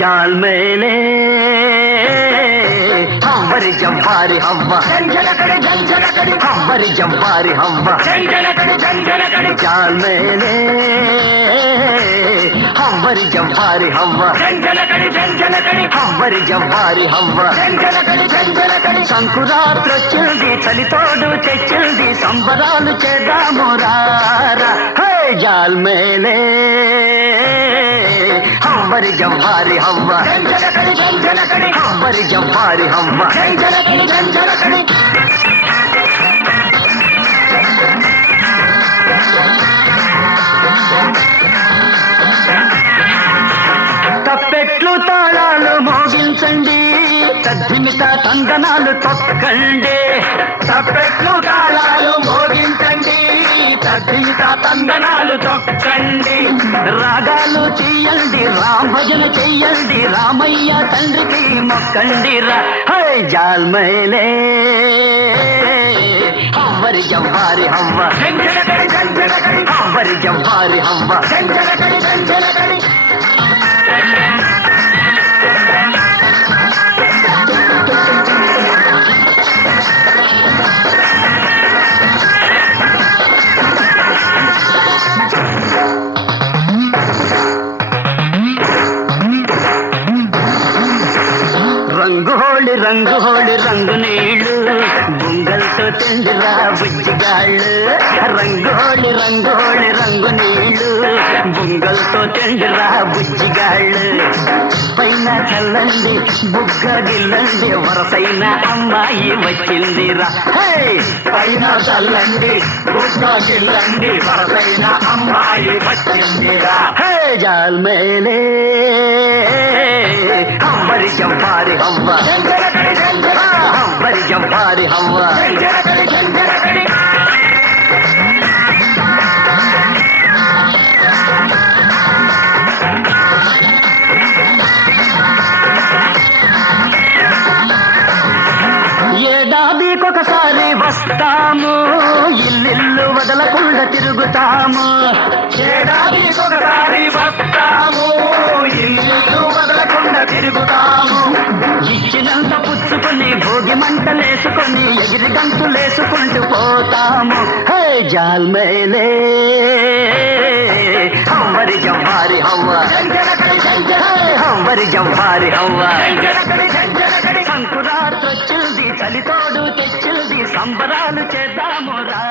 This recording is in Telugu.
जाल मेले हमारी जम्बारी हवा हमारी जम्बारी हवा जाल मेले हमारी जम्बारी हवा हमारी जम्बारी हवा సంకురాత్రి వచ్చింది చలితోడు తెచ్చింది సంబరాలు చేద్దాము రారా హే జాల్ మేలే हमारी जम्बारी हवा हमारी जम्बारी हवा తప్పెట్లు తాళాలు మోగించండి తద్దిమిత తందనాలు తొక్కండి తప్పెట్లు తాళాలు మోగించండి తద్దిమిత తందనాలు తొక్కండి రాగాలు చెయ్యండి రామభజన చెయ్యండి రామయ్య తండ్రికి మొక్కండి రా హై జాల్ మేలే हमारी जम्बारी हवा हमारी जम्बारी हवा రంగు హోళి రంగు నీళ్ళు బుంగల్తో తిండిరా బుజ్జిగాళ్ళు రంగు హోళి రంగు నీళ్ళు బుంగల్తో తిండిరా బుజ్జిగాళ్ళు పైన చల్లండి బుగ్గ గిల్లండి వరసైన అమ్మాయి వచ్చిందిరా పైన చల్లండి బుగ్గ గిల్లండి వరసైన అమ్మాయి వచ్చిందిరా హే జాల్ మేలే हमारी जम्बारी हवा हमारी जम्बारी हवा ఏడాదికొకసారి వస్తాము ఇల్లు వదలకుండా తిరుగుతాము ఏడాదికొకసారి వస్తాము ఇల్లు వదలకుండా తిరుగుతాము ఇచ్చినంత పుచ్చుకొని భోగి మంటలేసుకొని ఎగిరి గంతులేసుకుంటూ పోతాము హే జాల్ మేలే हमारी जम्बारी हवा हमारी जम्बारी हवा సంకురాత్రి వచ్చింది చలితోడు తెచ్చింది సంబరాలు చేద్దాము రా